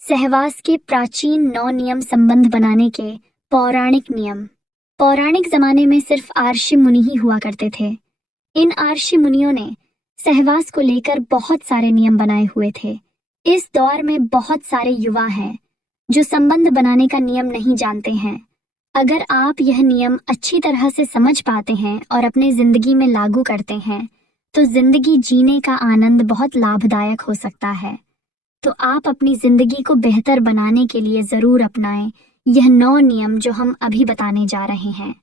सहवास के प्राचीन 9 नियम संबंध बनाने के पौराणिक नियम। पौराणिक जमाने में सिर्फ आर्षि मुनि ही हुआ करते थे। इन आर्षि मुनियों ने सहवास को लेकर बहुत सारे नियम बनाए हुए थे। इस दौर में बहुत सारे युवा हैं जो संबंध बनाने का नियम नहीं जानते हैं। अगर आप यह नियम अच्छी तरह से समझ पाते हैं और अपने जिंदगी में लागू करते हैं तो जिंदगी जीने का आनंद बहुत लाभदायक हो सकता है। तो आप अपनी जिंदगी को बेहतर बनाने के लिए जरूर अपनाएं यह 9 नियम जो हम अभी बताने जा रहे हैं।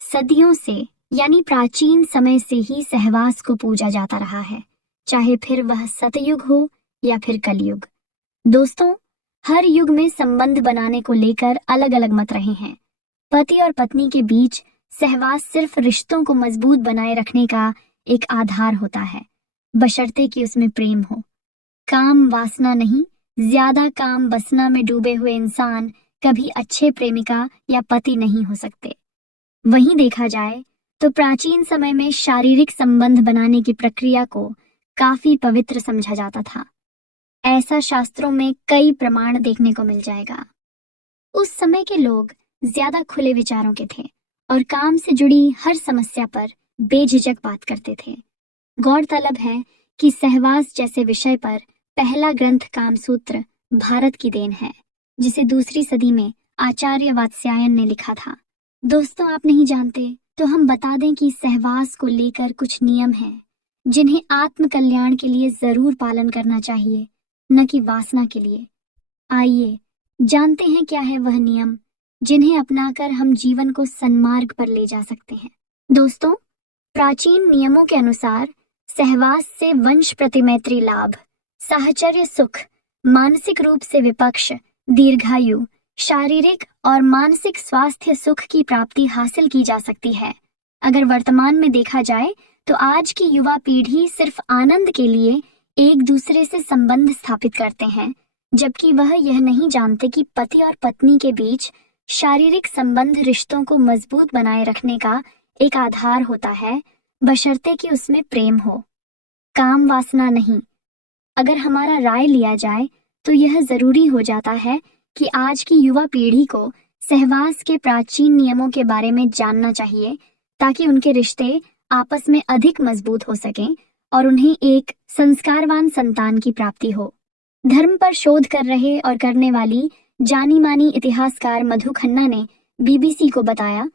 सदियों से यानी प्राचीन समय से ही सहवास को पूजा जाता रहा है, चाहे फिर वह सतयुग हो या फिर कलयुग। दोस्तों, हर युग में संबंध बनाने को लेकर अलग अलग मत रहे हैं। पति और पत्नी के बीच सहवास सिर्फ रिश्तों को मजबूत बनाए रखने का एक आधार होता है, बशर्ते कि उसमें प्रेम हो। काम वासना नहीं, ज्यादा काम वासना में डूबे हुए इंसान कभी अच्छे प्रेमिका या पति नहीं हो सकते। वहीं देखा जाए तो प्राचीन समय में शारीरिक संबंध बनाने की प्रक्रिया को काफी पवित्र समझा जाता था। ऐसा शास्त्रों में कई प्रमाण देखने को मिल जाएगा। उस समय के लोग ज्यादा खुले विचारों के थे और काम से जुड़ी हर समस्या पर बेझिझक बात करते थे। गौरतलब है कि सहवास जैसे विषय पर पहला ग्रंथ कामसूत्र भारत की देन है, जिसे दूसरी सदी में आचार्य वात्स्यायन ने लिखा था। दोस्तों, आप नहीं जानते तो हम बता दें कि सहवास को लेकर कुछ नियम हैं जिन्हें आत्म कल्याण के लिए जरूर पालन करना चाहिए, न कि वासना के लिए। आइए जानते हैं क्या है वह नियम जिन्हें अपनाकर हम जीवन को सन्मार्ग पर ले जा सकते हैं। दोस्तों, प्राचीन नियमों के अनुसार सहवास से वंश प्रतिमैत्री लाभ, साहचर्य सुख, मानसिक रूप से विपक्ष, दीर्घायु, शारीरिक और मानसिक स्वास्थ्य सुख की प्राप्ति हासिल की जा सकती है। अगर वर्तमान में देखा जाए तो आज की युवा पीढ़ी सिर्फ आनंद के लिए एक दूसरे से संबंध स्थापित करते हैं, जबकि वह यह नहीं जानते कि पति और पत्नी के बीच शारीरिक संबंध रिश्तों को मजबूत बनाए रखने का एक आधार होता है, बशर्ते कि उसमें प्रेम हो, काम वासना नहीं। अगर हमारा राय लिया जाए तो यह जरूरी हो जाता है कि आज की युवा पीढ़ी को सहवास के प्राचीन नियमों के बारे में जानना चाहिए, ताकि उनके रिश्ते आपस में अधिक मजबूत हो सकें और उन्हें एक संस्कारवान संतान की प्राप्ति हो। धर्म पर शोध कर रहे और करने वाली जानी मानी इतिहासकार मधु खन्ना ने बीबीसी को बताया,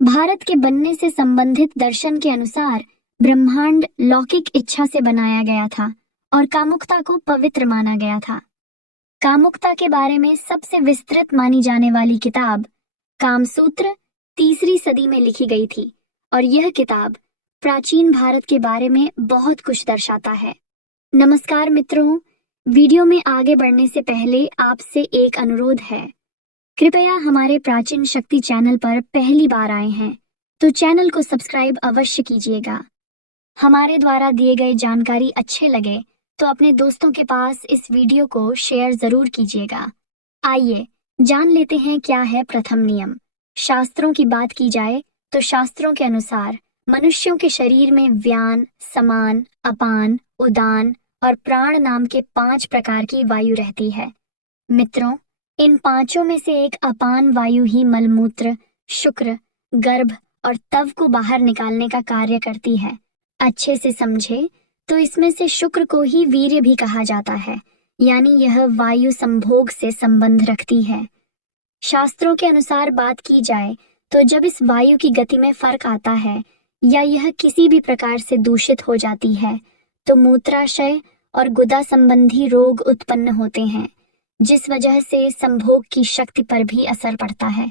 भारत के बनने से संबंधित दर्शन के अनुसार ब्रह्मांड लौकिक इच्छा से बनाया गया था और कामुकता को पवित्र माना गया था। कामुकता के बारे में सबसे विस्तृत मानी जाने वाली किताब कामसूत्र 3री सदी में लिखी गई थी और यह किताब प्राचीन भारत के बारे में बहुत कुछ दर्शाता है। नमस्कार मित्रों, वीडियो में आगे बढ़ने से पहले आपसे एक अनुरोध है। कृपया हमारे प्राचीन शक्ति चैनल पर पहली बार आए हैं तो चैनल को सब्सक्राइब अवश्य कीजिएगा। हमारे द्वारा दिए गए जानकारी अच्छे लगे तो अपने दोस्तों के पास इस वीडियो को शेयर जरूर कीजिएगा। आइए जान लेते हैं क्या है प्रथम नियम। शास्त्रों की बात की जाए तो शास्त्रों के अनुसार मनुष्यों के शरीर में व्यान, समान, अपान, उदान और प्राण नाम के 5 प्रकार की वायु रहती है। मित्रों, इन पांचों में से एक अपान वायु ही मलमूत्र, शुक्र, गर्भ और तव को बाहर निकालने का कार्य करती है। अच्छे से समझे तो इसमें से शुक्र को ही वीर्य भी कहा जाता है, यानी यह वायु संभोग से संबंध रखती है। शास्त्रों के अनुसार बात की जाए तो जब इस वायु की गति में फर्क आता है या यह किसी भी प्रकार से दूषित हो जाती है तो मूत्राशय और गुदा संबंधी रोग उत्पन्न होते हैं, जिस वजह से संभोग की शक्ति पर भी असर पड़ता है।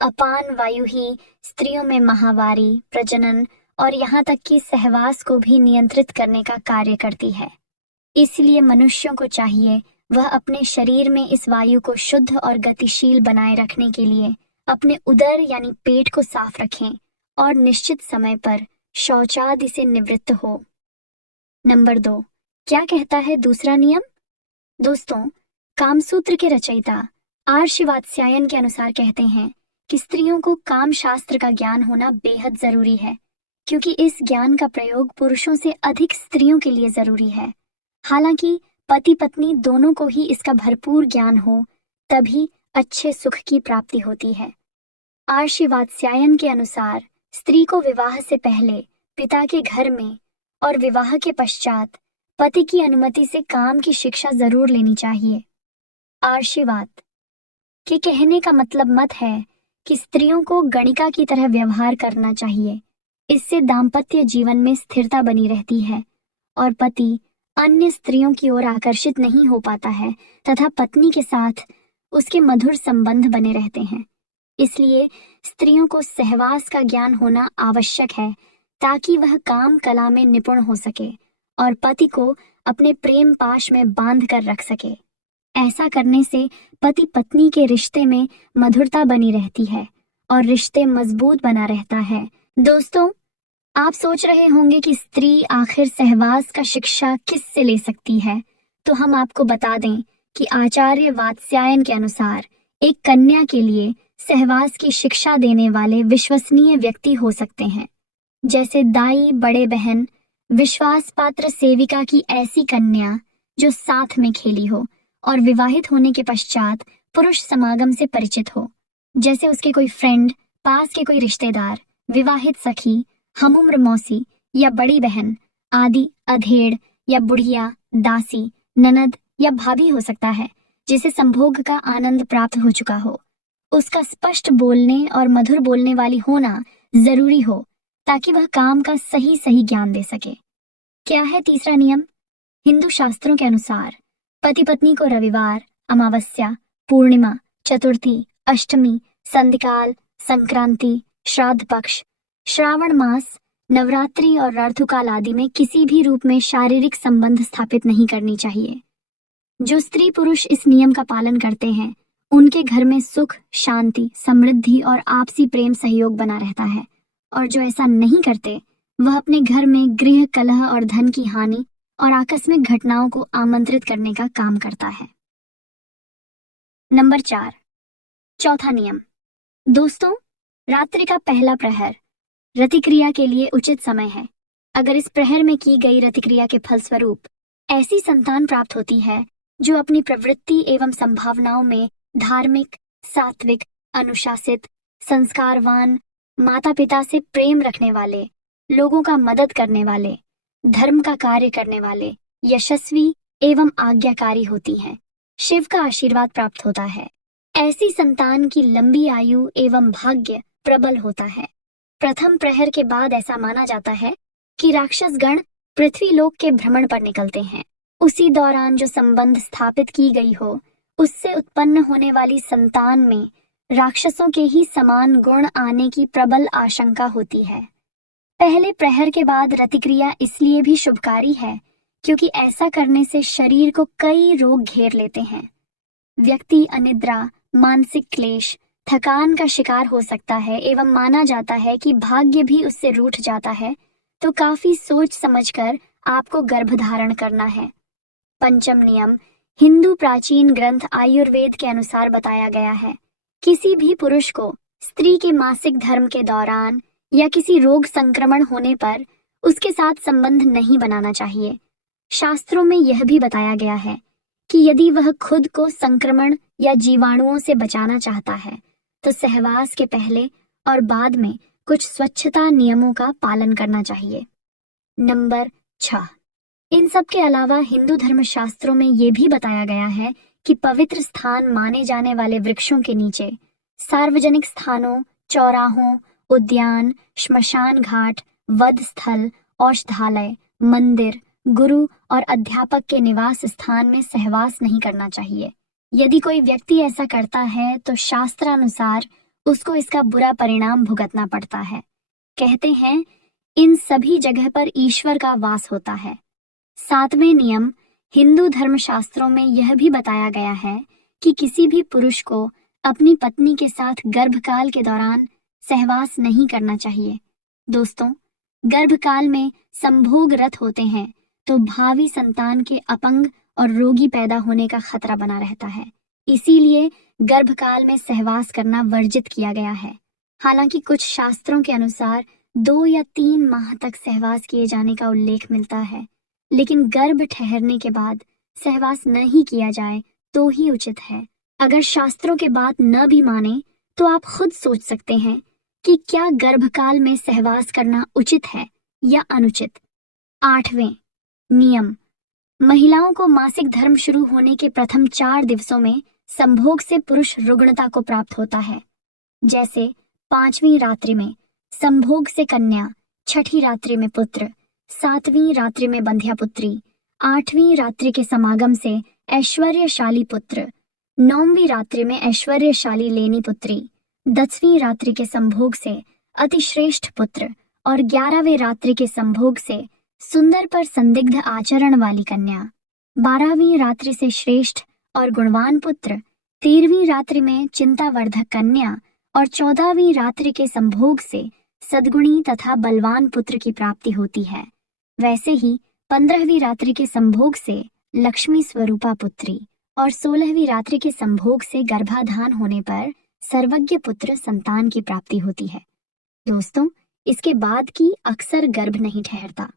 अपान वायु ही स्त्रियों में माहवारी, प्रजनन और यहाँ तक कि सहवास को भी नियंत्रित करने का कार्य करती है। इसलिए मनुष्यों को चाहिए वह अपने शरीर में इस वायु को शुद्ध और गतिशील बनाए रखने के लिए अपने उदर यानी पेट को साफ रखें और निश्चित समय पर शौचादि से निवृत्त हो। नंबर 2, क्या कहता है दूसरा नियम? दोस्तों, कामसूत्र के रचयिता आर्षि वात्स्यायन के अनुसार कहते हैं कि स्त्रियों को काम शास्त्र का ज्ञान होना बेहद जरूरी है, क्योंकि इस ज्ञान का प्रयोग पुरुषों से अधिक स्त्रियों के लिए जरूरी है। हालांकि पति पत्नी दोनों को ही इसका भरपूर ज्ञान हो, तभी अच्छे सुख की प्राप्ति होती है। आर्षि वात्स्यायन के अनुसार स्त्री को विवाह से पहले पिता के घर में और विवाह के पश्चात पति की अनुमति से काम की शिक्षा जरूर लेनी चाहिए। आर्षिवाद के कहने का मतलब मत है कि स्त्रियों को गणिका की तरह व्यवहार करना चाहिए। इससे दाम्पत्य जीवन में स्थिरता बनी रहती है और पति अन्य स्त्रियों की ओर आकर्षित नहीं हो पाता है तथा पत्नी के साथ उसके मधुर संबंध बने रहते हैं। इसलिए स्त्रियों को सहवास का ज्ञान होना आवश्यक है ताकि वह काम कला में निपुण हो सके और पति को अपने प्रेम पाश में बांध कर रख सके। ऐसा करने से पति पत्नी के रिश्ते में मधुरता बनी रहती है और रिश्ते मजबूत बना रहता है। दोस्तों, आप सोच रहे होंगे कि स्त्री आखिर सहवास का शिक्षा किस से ले सकती है, तो हम आपको बता दें कि आचार्य वात्स्यायन के अनुसार एक कन्या के लिए सहवास की शिक्षा देने वाले विश्वसनीय व्यक्ति हो सकते हैं, जैसे दाई, बड़े बहन, विश्वास पात्र सेविका की ऐसी कन्या जो साथ में खेली हो और विवाहित होने के पश्चात पुरुष समागम से परिचित हो, जैसे उसके कोई फ्रेंड, पास के कोई रिश्तेदार, विवाहित सखी, हमउम्र मौसी या बड़ी बहन आदि, अधेड़ या बुढ़िया, दासी, ननद या भाभी हो सकता है जिसे संभोग का आनंद प्राप्त हो चुका हो। उसका स्पष्ट बोलने और मधुर बोलने वाली होना जरूरी हो ताकि वह काम का सही सही ज्ञान दे सके। क्या है तीसरा नियम? हिंदू शास्त्रों के अनुसार पति पत्नी को रविवार, अमावस्या, पूर्णिमा, चतुर्थी, अष्टमी, संधिकाल, संक्रांति, श्राद्ध पक्ष, श्रावण मास, नवरात्रि और ऋतुकाल आदि में किसी भी रूप में शारीरिक संबंध स्थापित नहीं करनी चाहिए। जो स्त्री पुरुष इस नियम का पालन करते हैं उनके घर में सुख, शांति, समृद्धि और आपसी प्रेम सहयोग बना रहता है, और जो ऐसा नहीं करते वह अपने घर में गृह कलह और धन की हानि और आकस्मिक घटनाओं को आमंत्रित करने का काम करता है। नंबर 4, चौथा नियम। दोस्तों, रात्रि का पहला प्रहर रतिक्रिया के लिए उचित समय है। अगर इस प्रहर में की गई रतिक्रिया के फलस्वरूप ऐसी संतान प्राप्त होती है जो अपनी प्रवृत्ति एवं संभावनाओं में धार्मिक, सात्विक, अनुशासित, संस्कारवान, माता पिता से प्रेम रखने वाले, लोगों का मदद करने वाले, धर्म का कार्य करने वाले, यशस्वी एवं आज्ञाकारी होती हैं, शिव का आशीर्वाद प्राप्त होता है, ऐसी संतान की लंबी आयु एवं भाग्य प्रबल होता है। प्रथम प्रहर के बाद ऐसा माना जाता है कि राक्षस गण पृथ्वी लोक के भ्रमण पर निकलते हैं। उसी दौरान जो संबंध स्थापित की गई हो उससे उत्पन्न होने वाली संतान में राक्षसों के ही समान गुण आने की प्रबल आशंका होती है। पहले प्रहर के बाद रतिक्रिया इसलिए भी शुभकारी है क्योंकि ऐसा करने से शरीर को कई रोग घेर लेते हैं। व्यक्ति अनिद्रा, मानसिक क्लेश, थकान का शिकार हो सकता है एवं माना जाता है कि भाग्य भी उससे रूठ जाता है, तो काफी सोच समझकर आपको गर्भधारण करना है। पंचम नियम हिंदू प्राचीन ग्रंथ आयुर्वेद के अनुसार बताया गया है। किसी भी पुरुष को स्त्री के मासिक धर्म के दौरान या किसी रोग संक्रमण होने पर उसके साथ संबंध नहीं बनाना चाहिए। शास्त्रों में यह भी बताया गया है कि यदि वह खुद को संक्रमण या जीवाणुओं से बचाना चाहता है तो सहवास के पहले और बाद में कुछ स्वच्छता नियमों का पालन करना चाहिए। नंबर 6, इन सब के अलावा हिंदू धर्म शास्त्रों में ये भी बताया गया है कि पवित्र स्थान माने जाने वाले वृक्षों के नीचे, सार्वजनिक स्थानों, चौराहों, उद्यान, श्मशान घाट, वध स्थल, औषधालय, मंदिर, गुरु और अध्यापक के निवास स्थान में सहवास नहीं करना चाहिए। यदि कोई व्यक्ति ऐसा करता है तो शास्त्रानुसार उसको इसका बुरा परिणाम भुगतना पड़ता है। कहते हैं इन सभी जगह पर ईश्वर का वास होता है। 7वें नियम हिंदू धर्म शास्त्रों में यह भी बताया गया है कि किसी भी पुरुष को अपनी पत्नी के साथ गर्भकाल के दौरान सहवास नहीं करना चाहिए। दोस्तों, गर्भकाल में संभोग रत होते हैं तो भावी संतान के अपंग और रोगी पैदा होने का खतरा बना रहता है। इसीलिए गर्भकाल में सहवास करना वर्जित किया गया है। हालांकि कुछ शास्त्रों के अनुसार 2 या 3 माह तक सहवास किए जाने का उल्लेख मिलता है, लेकिन गर्भ ठहरने के बाद सहवास नहीं किया जाए तो ही उचित है। अगर शास्त्रों के बात न भी माने तो आप खुद सोच सकते हैं कि क्या गर्भकाल में सहवास करना उचित है या अनुचित। 8वें नियम, महिलाओं को मासिक धर्म शुरू होने के प्रथम 4 दिवसों में संभोग से पुरुष रुग्णता को प्राप्त होता है। जैसे 5वीं रात्रि में संभोग से कन्या, 6ठी रात्रि में पुत्र, 7वीं रात्रि में बंध्या पुत्री, 8वीं रात्रि के समागम से ऐश्वर्यशाली पुत्र, 9वीं रात्रि में ऐश्वर्यशाली लेनी पुत्री, 10वीं रात्रि के संभोग से अतिश्रेष्ठ पुत्र और 11वें रात्रि के संभोग से सुंदर पर संदिग्ध आचरण वाली कन्या, 12वीं रात्रि से श्रेष्ठ और गुणवान पुत्र, 13वीं रात्रि में चिंतावर्धक कन्या और 14वीं रात्रि के संभोग से सद्गुणी तथा बलवान पुत्र की प्राप्ति होती है। वैसे ही 15वीं रात्रि के संभोग से लक्ष्मी स्वरूपा पुत्री और 16वीं रात्रि के संभोग से गर्भाधान होने पर सर्वज्ञ पुत्र संतान की प्राप्ति होती है। दोस्तों, इसके बाद की अक्सर गर्भ नहीं ठहरता।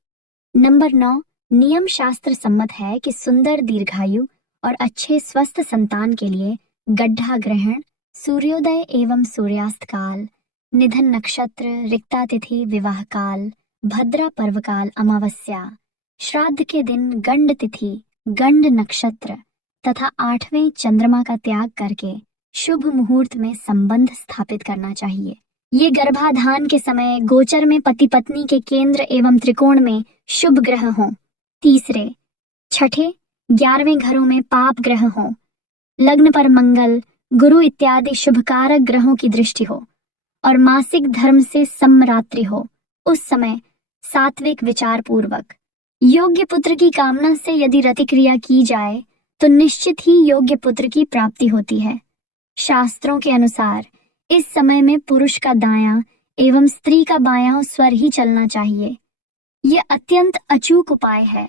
नंबर 9, नियम शास्त्र सम्मत है कि सुंदर दीर्घायु और अच्छे स्वस्थ संतान के लिए गड्ढा ग्रहण, सूर्योदय एवं सूर्यास्त काल, निधन नक्षत्र, रिक्ता तिथि, विवाह काल, भद्रा पर्व काल, अमावस्या, श्राद्ध के दिन, गंड तिथि, गंड नक्षत्र तथा 8वें चंद्रमा का त्याग करके शुभ मुहूर्त में संबंध स्थापित करना चाहिए। ये गर्भाधान के समय गोचर में पति पत्नी के केंद्र एवं त्रिकोण में शुभ ग्रह हों। तीसरे, छठे, 11वें घरों में पाप ग्रह हों, लग्न पर मंगल, गुरु इत्यादि शुभकारक ग्रहों की दृष्टि हो और मासिक धर्म से समरात्रि हो। उस समय सात्विक विचार पूर्वक योग्य पुत्र की कामना से यदि रतिक्रिया की जाए तो निश्चित ही योग्य पुत्र की प्राप्ति होती है। शास्त्रों के अनुसार इस समय में पुरुष का दायां एवं स्त्री का बायां स्वर ही चलना चाहिए। यह अत्यंत अचूक उपाय है।